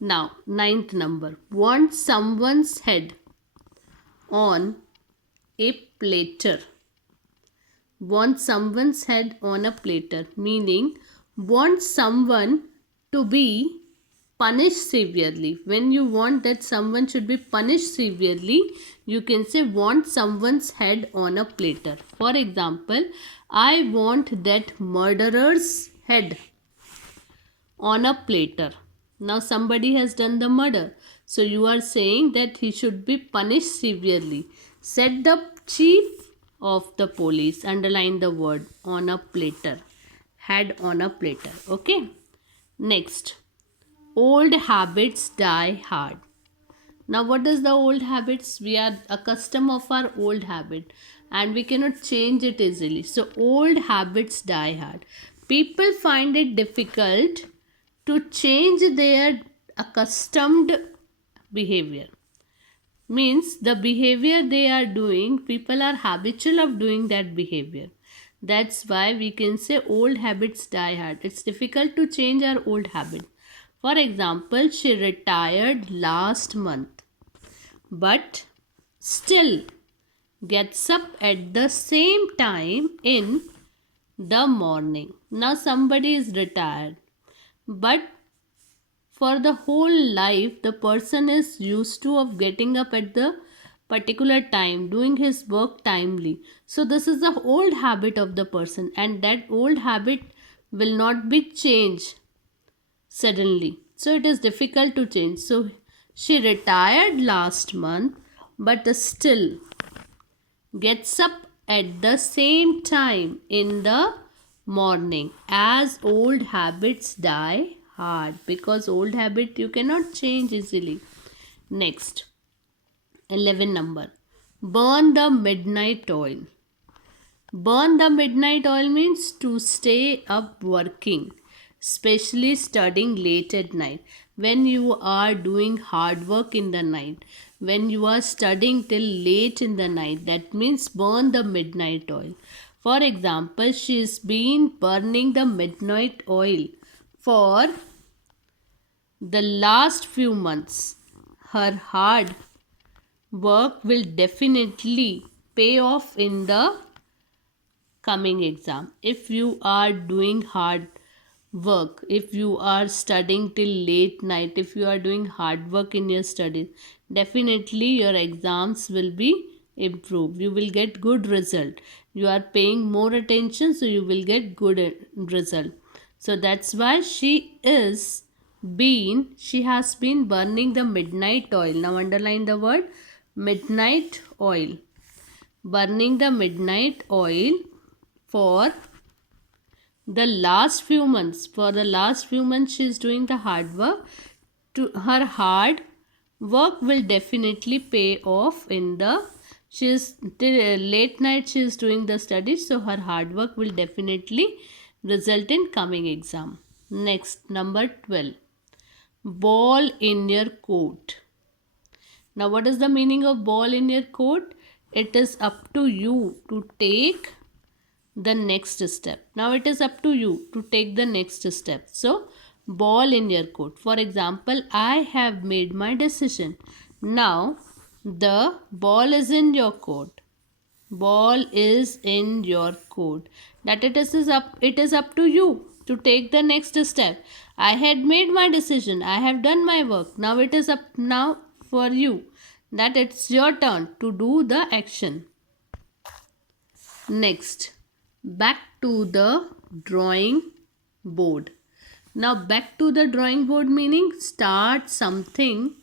Now, ninth number. Want someone's head on a platter. Want someone's head on a platter, meaning want someone to be punished severely. When you want that someone should be punished severely, you can say want someone's head on a platter. For example, I want that murderer's head on a platter. Now somebody has done the murder. So you are saying that he should be punished severely. Said the chief of the police. Underline the word on a platter. Head on a platter. Okay. Next. Old habits die hard. Now what is the old habits? We are accustomed of our old habit and we cannot change it easily. So old habits die hard. People find it difficult to change their accustomed behavior. Means the behavior they are doing, people are habitual of doing that behavior. That's why we can say old habits die hard. It's difficult to change our old habit. For example, she retired last month, but still gets up at the same time in the morning. Now somebody is retired, but for the whole life the person is used to of getting up at the particular time, doing his work timely. So this is the old habit of the person, and that old habit will not be changed suddenly. So it is difficult to change. So she retired last month, but still gets up at the same time in the morning. As old habits die hard, because old habit you cannot change easily. Next, 11 number. Burn the midnight oil. Burn the midnight oil means to stay up working, especially studying late at night. When you are doing hard work in the night, when you are studying till late in the night, that means burn the midnight oil. For example, she's been burning the midnight oil for the last few months. Her hard work will definitely pay off in the coming exam. If you are doing hard work, if you are studying till late night, if you are doing hard work in your studies, definitely your exams will be improved. You will get good result. You are paying more attention, so you will get good result. So that's why she has been burning the midnight oil. Now underline the word midnight oil. Burning the midnight oil for the last few months. For the last few months she is doing the hard work. Her hard work will definitely pay off in the, she is till late night she is doing the studies, so her hard work will definitely result in coming exam. Next, number 12. Ball in your coat. Now what is the meaning of ball in your coat? It is up to you to take the next step. Now it is up to you to take the next step. So ball in your coat. For example, I have made my decision. Now the ball is in your coat. Ball is in your coat. That it is up to you to take the next step. I had made my decision. I have done my work. Now it is up now for you. That it's your turn to do the action. Next, back to the drawing board. Now back to the drawing board meaning start something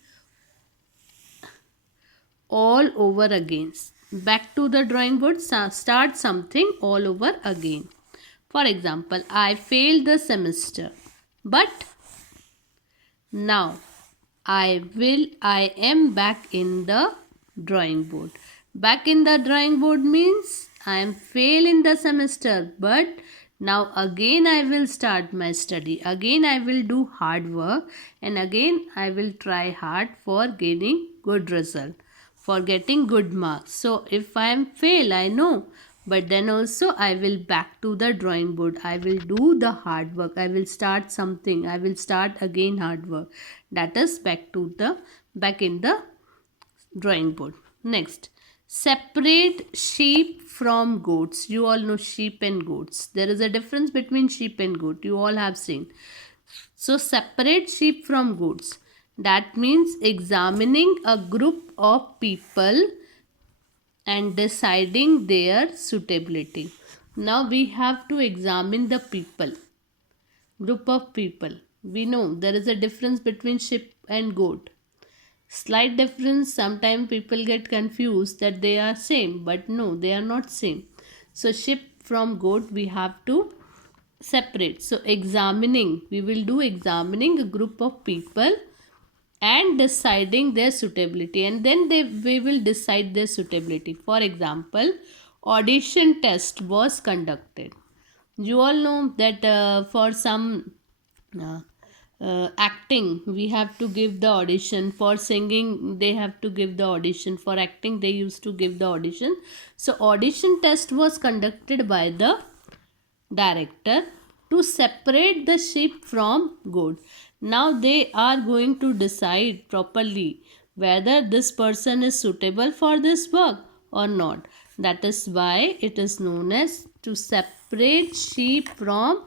all over again. Back to the drawing board, start something all over again. For example, I failed the semester, but now I am back in the drawing board. Back in the drawing board means I am fail in the semester, but now again I will start my study. Again I will do hard work, and again I will try hard for gaining good result, for getting good marks. So if I am fail, I know, but then also I will back to the drawing board. I will do the hard work. I will start something. I will start again hard work. That is back in the drawing board. Next, separate sheep from goats. You all know sheep and goats. There is a difference between sheep and goat. You all have seen. So separate sheep from goats. That means examining a group of people and deciding their suitability. Now we have to examine the people, group of people. We know there is a difference between sheep and goat. Slight difference, sometimes people get confused that they are same, but no, they are not same. So sheep from goat we have to separate. So examining, we will do examining a group of people and deciding their suitability, and then we will decide their suitability. For example, audition test was conducted. You all know that for some uh, acting we have to give the audition. For singing they have to give the audition. For acting they used to give the audition. So audition test was conducted by the director to separate the sheep from goat. Now they are going to decide properly whether this person is suitable for this work or not. That is why it is known as to separate sheep from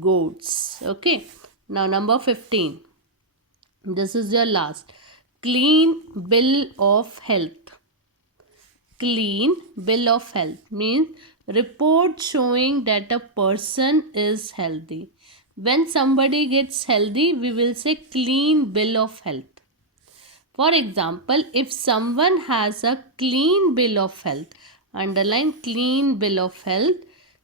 goats. Okay. Now number 15. This is your last. Clean bill of health. Clean bill of health means report showing that a person is healthy. When somebody gets healthy, we will say clean bill of health. For example, if someone has a clean bill of health, underline clean bill of health,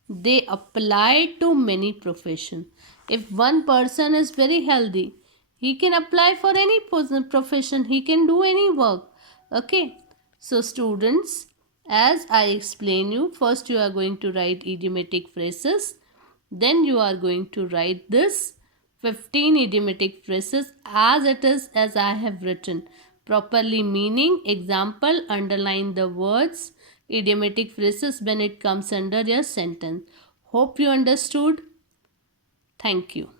they apply to many professions. If one person is very healthy, he can apply for any profession, he can do any work. Okay. So students, as I explain you, first you are going to write idiomatic phrases, then you are going to write this 15 idiomatic phrases as it is, as I have written. Properly meaning, example, underline the words, idiomatic phrases when it comes under your sentence. Hope you understood. Thank you.